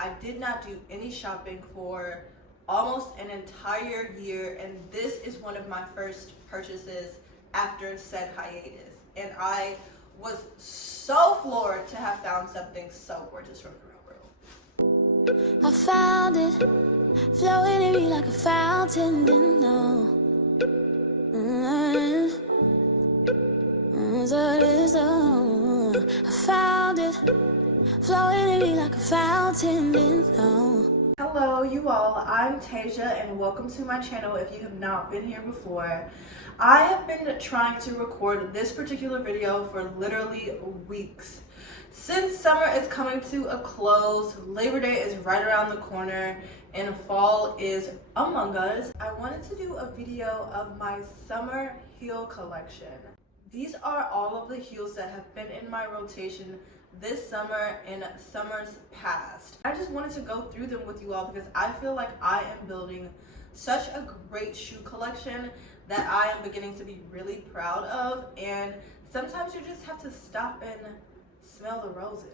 I did not do any shopping for almost an entire year, and this is one of my first purchases after said hiatus. And I was so floored to have found something so gorgeous from the real world. I found it, flowing in me like a fountain, didn't know. I found it, flowing in me like a fountain, didn't know. Hello you all, I'm Tasia and welcome to my channel if you have not been here before. I have been trying to record this particular video for literally weeks. Since summer is coming to a close, Labor Day is right around the corner, and fall is among us, I wanted to do a video of my summer heel collection. These are all of the heels that have been in my rotation this summer and summers past. I just wanted to go through them with you all because I feel like I am building such a great shoe collection that I am beginning to be really proud of, and sometimes you just have to stop and smell the roses.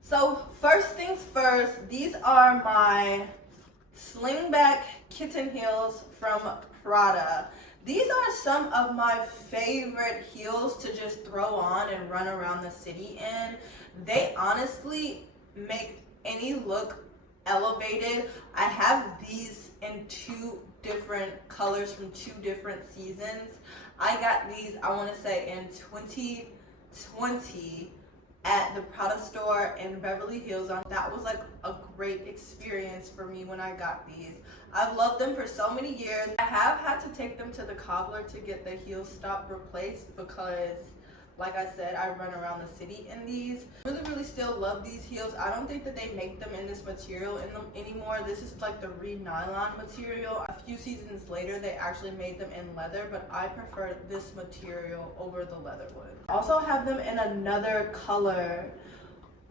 So first things first, these are my slingback kitten heels from Prada. These are some of my favorite heels to just throw on and run around the city in. They honestly make any look elevated. I have these in two different colors from two different seasons. I got these, I want to say, in 2020 at the Prada store in Beverly Hills. That was like a great experience for me when I got these. I've loved them for so many years. I have had to take them to the cobbler to get the heel stop replaced because, like I said, I run around the city in these. I really still love these heels. I don't think that they make them in this material anymore. This is like the re-nylon material. A few seasons later, they actually made them in leather, but I prefer this material over the leather one. Also have them in another color,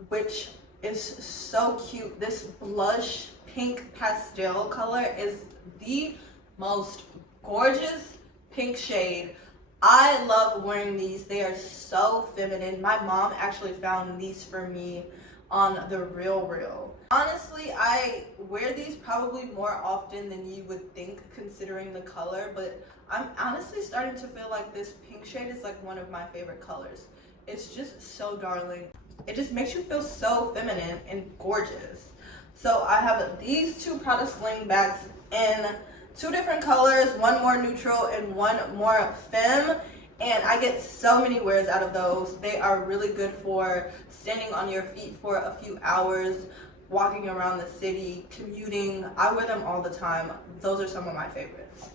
which is so cute. This blush pink pastel color is the most gorgeous pink shade. I love wearing these. They are so feminine. My mom actually found these for me on the Real. Honestly, I wear these probably more often than you would think considering the color, but I'm honestly starting to feel like this pink shade is like one of my favorite colors. It's just so darling. It just makes you feel so feminine and gorgeous. So I have these two Prada slingbacks in two different colors, one more neutral and one more femme, and I get so many wears out of those. They are really good for standing on your feet for a few hours, walking around the city, commuting. I wear them all the time. Those are some of my favorites.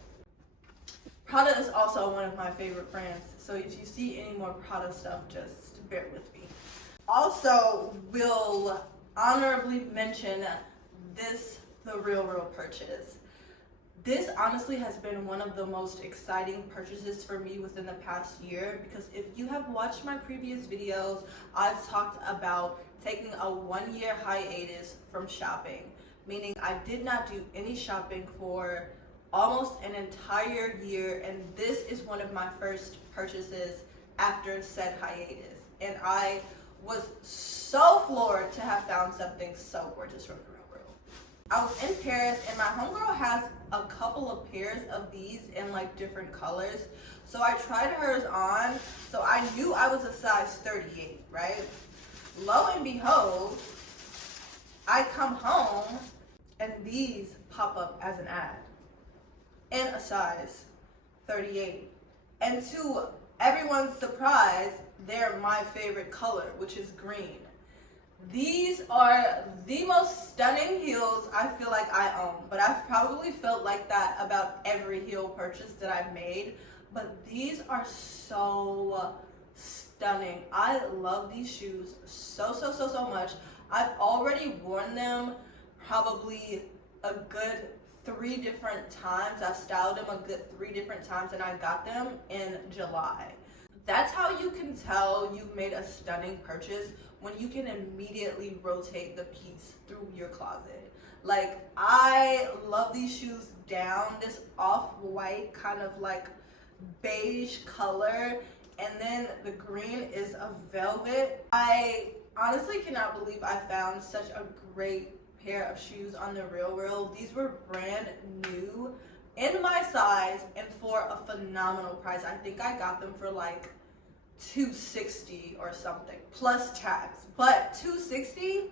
Prada is also one of my favorite brands, so if you see any more Prada stuff, just bear with me. Also, will honorably mention this The Real purchase. This honestly has been one of the most exciting purchases for me within the past year, because if you have watched my previous videos, I've talked about taking a 1-year hiatus from shopping, meaning I did not do any shopping for almost an entire year, and this is one of my first purchases after said hiatus. And I was so floored to have found something so gorgeous from the real world. I was in Paris and my homegirl has a couple of pairs of these in like different colors. So I tried hers on, so I knew I was a size 38, right? Lo and behold, I come home and these pop up as an ad in a size 38. And to everyone's surprise, they're my favorite color, which is green. These are the most stunning heels I feel like I own, but I've probably felt like that about every heel purchase that I've made. But these are so stunning. I love these shoes so much. I've already worn them probably a good 3 different times. I've styled them a good 3 different times, and I got them in July. That's how you can tell you've made a stunning purchase, when you can immediately rotate the piece through your closet. Like, I love these shoes down, this off-white kind of like beige color, and then the green is a velvet. I honestly cannot believe I found such a great pair of shoes on the real. These were brand new in my size and for a phenomenal price. I think I got them for like $260 or something plus tax, but $260,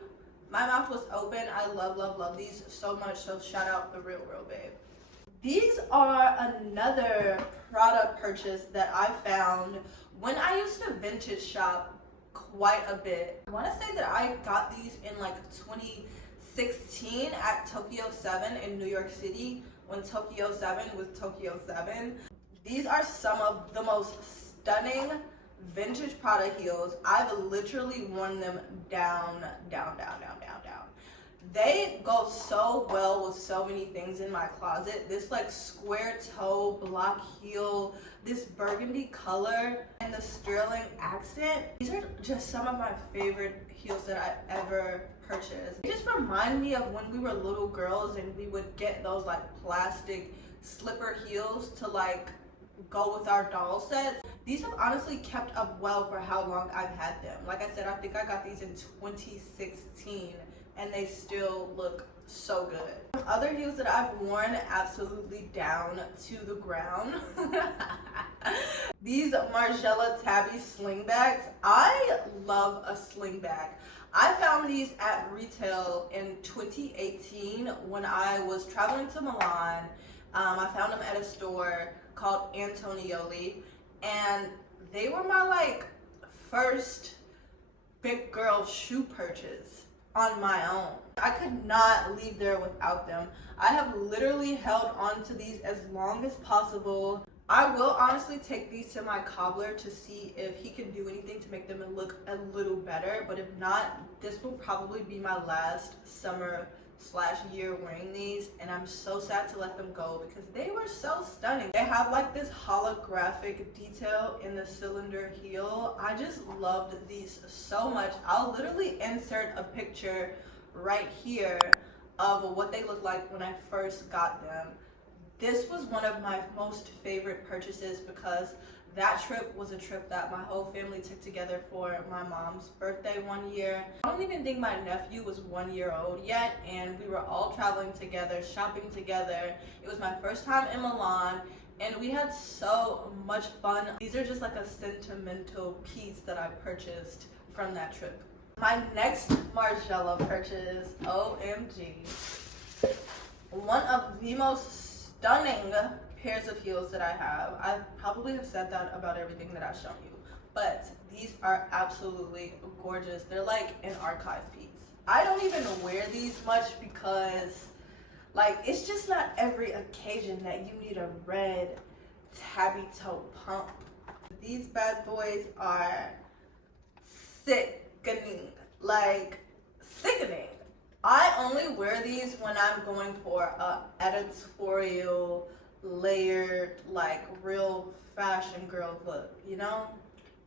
my mouth was open. I love these so much, so shout out the real babe. These are another product purchase that I found when I used to vintage shop quite a bit. I want to say that I got these in like 2016 at Tokyo 7 in New York City when Tokyo 7 was Tokyo 7. These are some of the most stunning vintage Prada heels. I've literally worn them down. They go so well with so many things in my closet. This like square toe block heel, this burgundy color, and the sterling accent. These are just some of my favorite heels that I ever purchased. They just remind me of when we were little girls and we would get those like plastic slipper heels to like go with our doll sets. These have honestly kept up well for how long I've had them. Like I said, I think I got these in 2016 and they still look so good. Other heels that I've worn absolutely down to the ground. These Margiela Tabby sling bags. I love a sling bag. I found these at retail in 2018 when I was traveling to Milan. I found them at a store called Antonioli, and they were my like first big girl shoe purchase on my own. I could not leave there without them. I have literally held on to these as long as possible. I will honestly take these to my cobbler to see if he can do anything to make them look a little better, but if not, this will probably be my last summer/year wearing these, and I'm so sad to let them go because they were so stunning. They have like this holographic detail in the cylinder heel. I just loved these so much. I'll literally insert a picture right here of what they looked like when I first got them. This was one of my most favorite purchases because that trip was a trip that my whole family took together for my mom's birthday one year. I don't even think my nephew was 1 year old yet, and we were all traveling together, shopping together. It was my first time in Milan, and we had so much fun. These are just like a sentimental piece that I purchased from that trip. My next Margiela purchase, OMG. One of the most stunning pairs of heels that I have. I probably have said that about everything that I've shown you, but these are absolutely gorgeous. They're like an archive piece. I don't even wear these much because like it's just not every occasion that you need a red tabby toe pump. These bad boys are sickening, like sickening. I only wear these when I'm going for a editorial, layered, like real fashion girl look, you know?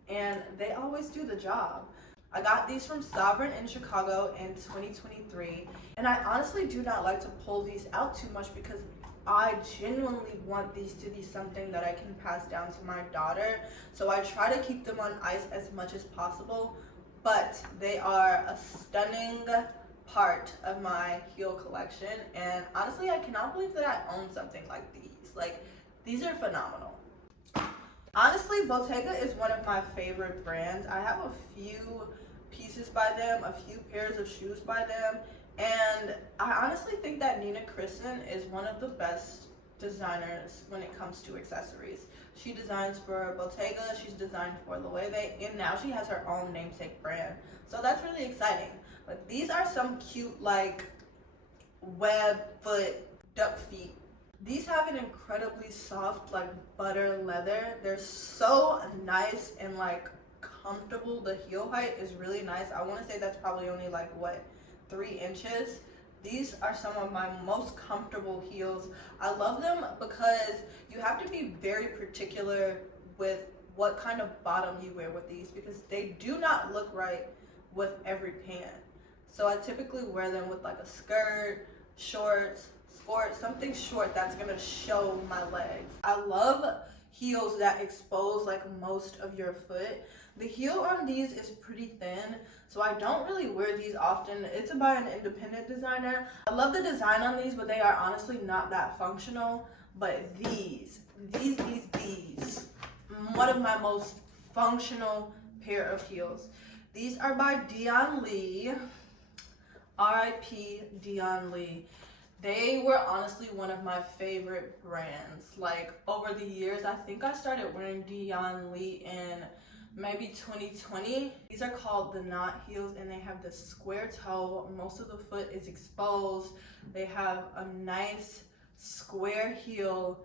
And they always do the job. I got these from Sovereign in Chicago in 2023, and I honestly do not like to pull these out too much because I genuinely want these to be something that I can pass down to my daughter. So I try to keep them on ice as much as possible, but they are a stunning part of my heel collection, and honestly I cannot believe that I own something like these. Like, these are phenomenal. Honestly, Bottega is one of my favorite brands. I have a few pieces by them, a few pairs of shoes by them, and I honestly think that Nina Kristen is one of the best designers when it comes to accessories. She designs for Bottega, she's designed for Loewe, and now she has her own namesake brand. So that's really exciting. But these are some cute like web foot duck feet. These have an incredibly soft like butter leather. They're so nice and like comfortable. The heel height is really nice. I want to say that's probably only like what, 3 inches. These are some of my most comfortable heels. I love them because you have to be very particular with what kind of bottom you wear with these because they do not look right with every pant. So I typically wear them with like a skirt, shorts, sport, something short that's gonna show my legs. I love heels that expose like most of your foot. The heel on these is pretty thin, so I don't really wear these often. It's by an independent designer. I love the design on these, but they are honestly not that functional. But these, one of my most functional pair of heels. These are by Dion Lee, R.I.P. Dion Lee. They were honestly one of my favorite brands. Like over the years, I think I started wearing Dion Lee in maybe 2020. These are called the knot heels, and they have this square toe. Most of the foot is exposed. They have a nice square heel,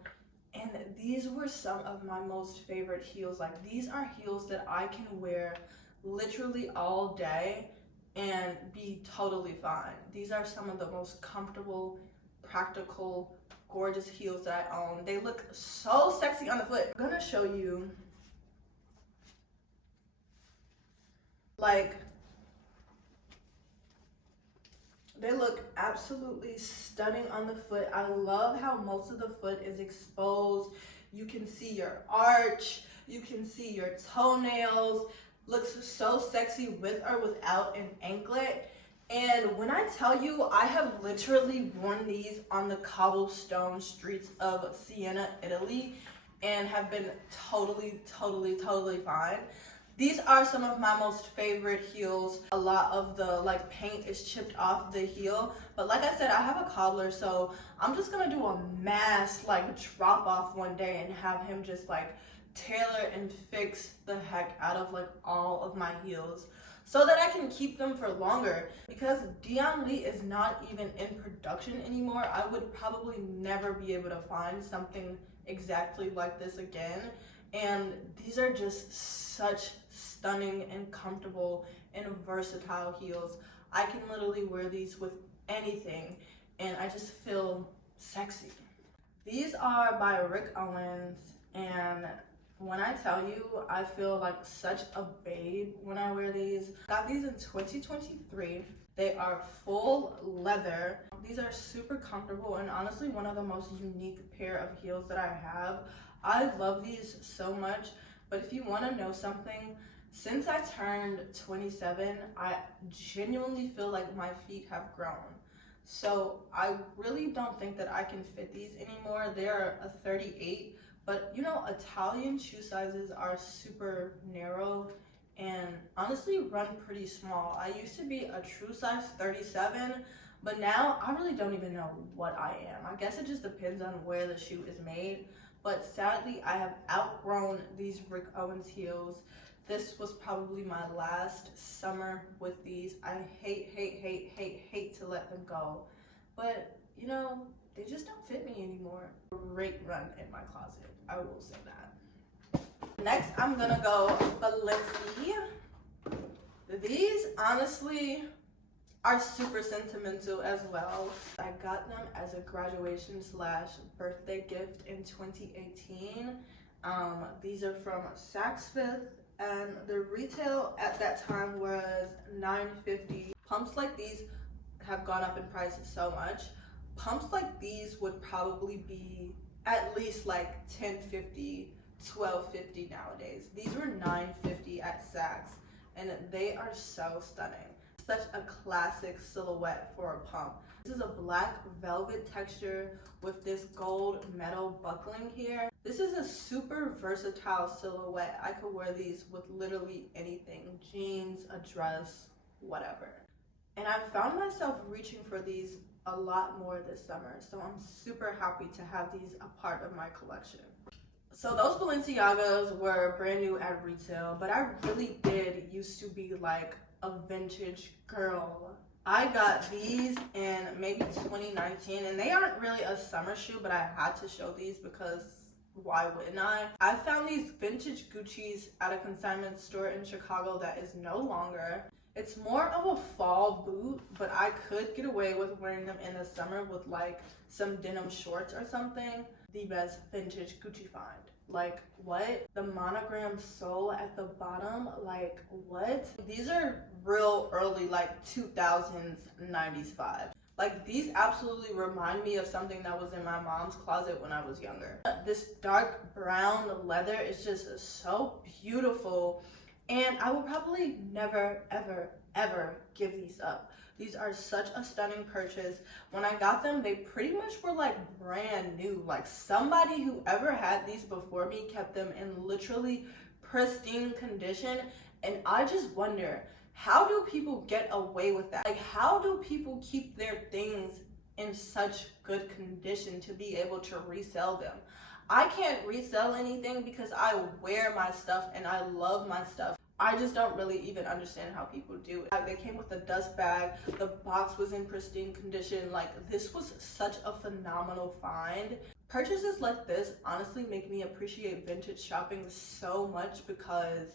and these were some of my most favorite heels. Like these are heels that I can wear literally all day and be totally fine. These are some of the most comfortable, practical, gorgeous heels that I own. They look so sexy on the foot. I'm gonna show you, like, they look absolutely stunning on the foot. I love how most of the foot is exposed. You can see your arch, you can see your toenails. Looks so sexy with or without an anklet. And when I tell you, I have literally worn these on the cobblestone streets of Siena, Italy, and have been totally fine. These are some of my most favorite heels. A lot of the like paint is chipped off the heel, but like I said, I have a cobbler, so I'm just gonna do a mass like drop off one day and have him just like tailor and fix the heck out of like all of my heels so that I can keep them for longer. Because Dion Lee is not even in production anymore, I would probably never be able to find something exactly like this again. And these are just such stunning and comfortable and versatile heels. I can literally wear these with anything and I just feel sexy. These are by Rick Owens, and when I tell you, I feel like such a babe when I wear these. Got these in 2023. They are full leather. These are super comfortable and honestly one of the most unique pair of heels that I have. I love these so much, but if you want to know something, since I turned 27, I genuinely feel like my feet have grown. So I really don't think that I can fit these anymore. They're a 38, but you know, Italian shoe sizes are super narrow and honestly run pretty small. I used to be a true size 37, but now I really don't even know what I am. I guess it just depends on where the shoe is made. But sadly, I have outgrown these Rick Owens heels. This was probably my last summer with these. I hate to let them go. But, you know, they just don't fit me anymore. Great run in my closet, I will say that. Next, I'm gonna go Balenci. These, honestly, are super sentimental as well. I got them as a graduation / birthday gift in 2018. These are from Saks Fifth, and the retail at that time was $9.50. Pumps like these have gone up in price so much. Pumps like these would probably be at least like $10.50, $12.50 nowadays. These were $9.50 at Saks, and they are so stunning. Such a classic silhouette for a pump. This is a black velvet texture with this gold metal buckling here. This is a super versatile silhouette. I could wear these with literally anything, jeans, a dress, whatever. And I found myself reaching for these a lot more this summer, so I'm super happy to have these a part of my collection. So those Balenciagas were brand new at retail, but I really did used to be like a vintage girl. I got these in maybe 2019, and they aren't really a summer shoe, but I had to show these because why wouldn't I? I found these vintage Gucci's at a consignment store in Chicago that is no longer. It's more of a fall boot, but I could get away with wearing them in the summer with like some denim shorts or something. The best vintage Gucci find. Like, what? The monogram sole at the bottom, like, what? These are real early, like 2000s, 90s vibe. Like, these absolutely remind me of something that was in my mom's closet when I was younger. This dark brown leather is just so beautiful, and I will probably never, ever, ever give these up. These are such a stunning purchase. When I got them, they pretty much were like brand new. Like, somebody who ever had these before me kept them in literally pristine condition, and I just wonder, how do people get away with that? Like, how do people keep their things in such good condition to be able to resell them? I can't resell anything because I wear my stuff and I love my stuff. I just don't really even understand how people do it. Like, they came with a dust bag, the box was in pristine condition. Like, this was such a phenomenal find. Purchases like this honestly make me appreciate vintage shopping so much, because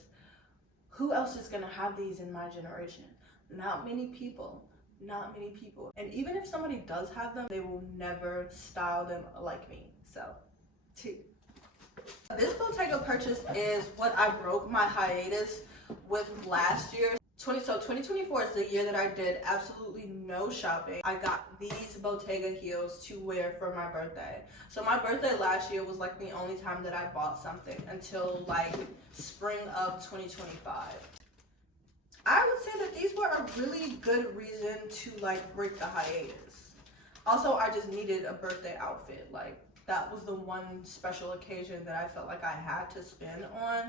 who else is gonna have these in my generation? Not many people. Not many people. And even if somebody does have them, they will never style them like me. So, this Bottega purchase is what I broke my hiatus with last year. So 2024 is the year that I did absolutely no shopping. I got these Bottega heels to wear for my birthday. So my birthday last year was like the only time that I bought something until like spring of 2025. I would say that these were a really good reason to like break the hiatus. Also, I just needed a birthday outfit. Like, that was the one special occasion that I felt like I had to spend on.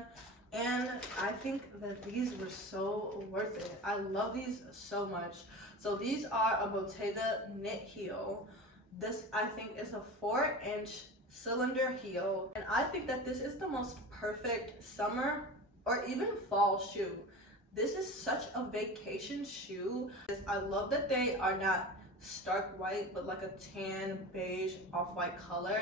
And I think that these were so worth it. I love these so much. So these are a Bottega knit heel. This, I think, is a 4-inch cylinder heel. And I think that this is the most perfect summer or even fall shoe. This is such a vacation shoe. I love that they are not stark white, but like a tan, beige, off-white color.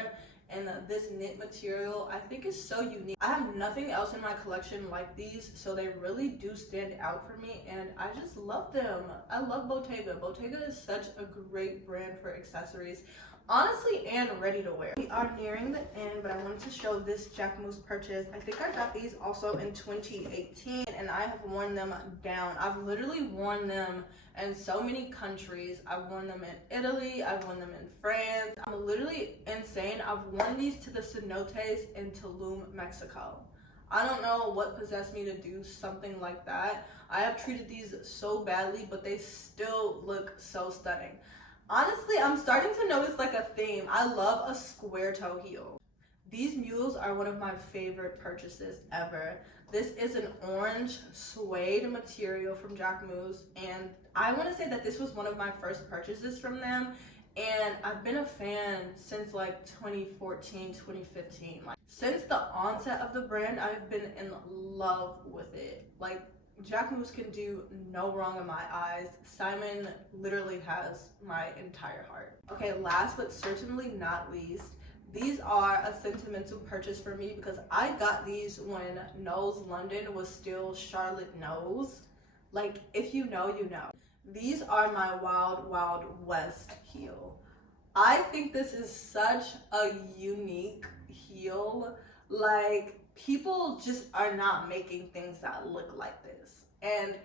And this knit material, I think, is so unique. I have nothing else in my collection like these, so they really do stand out for me, and I just love them. I love Bottega. Bottega is such a great brand for accessories, honestly, and ready to wear. We are nearing the end, but I wanted to show this Jacquemus purchase. I think I got these also in 2018, and I have worn them down. I've literally worn them in so many countries. I've worn them in Italy, I've worn them in France. I'm literally insane. I've worn these to the cenotes in Tulum, Mexico. I don't know what possessed me to do something like that. I have treated these so badly, but they still look so stunning. Honestly, I'm starting to notice like a theme. I love a square toe heel. These mules are one of my favorite purchases ever. This is an orange suede material from Jacquemus, and I want to say that this was one of my first purchases from them, and I've been a fan since like 2014, 2015. Like, since the onset of the brand, I've been in love with it. Like, Jacquemus can do no wrong in my eyes. Simon literally has my entire heart. Okay, last but certainly not least, these are a sentimental purchase for me because I got these when Knowles London was still Charlotte Knowles. Like, if you know, you know. These are my Wild Wild West heel. I think this is such a unique heel. Like, people just are not making things that look like this. And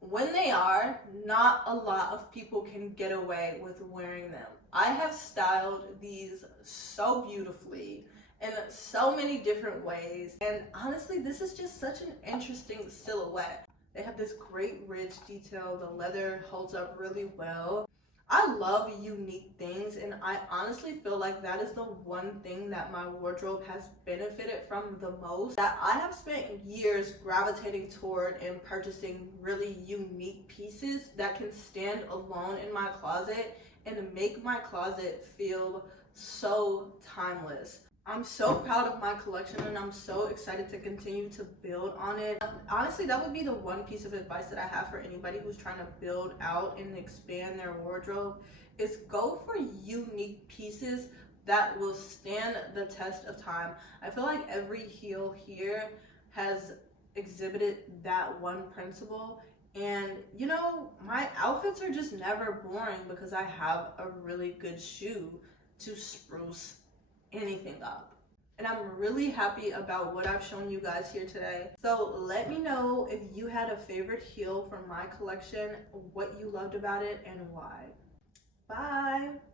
when they are, not a lot of people can get away with wearing them. I have styled these so beautifully in so many different ways. And honestly, this is just such an interesting silhouette. They have this great ridge detail. The leather holds up really well. I love unique things, and I honestly feel like that is the one thing that my wardrobe has benefited from the most. That I have spent years gravitating toward and purchasing really unique pieces that can stand alone in my closet and make my closet feel so timeless. I'm so proud of my collection, and I'm so excited to continue to build on it. Honestly, that would be the one piece of advice that I have for anybody who's trying to build out and expand their wardrobe, is go for unique pieces that will stand the test of time. I feel like every heel here has exhibited that one principle, and you know, my outfits are just never boring because I have a really good shoe to spruce anything up. And I'm really happy about what I've shown you guys here today. So let me know if you had a favorite heel from my collection, what you loved about it, and why. Bye.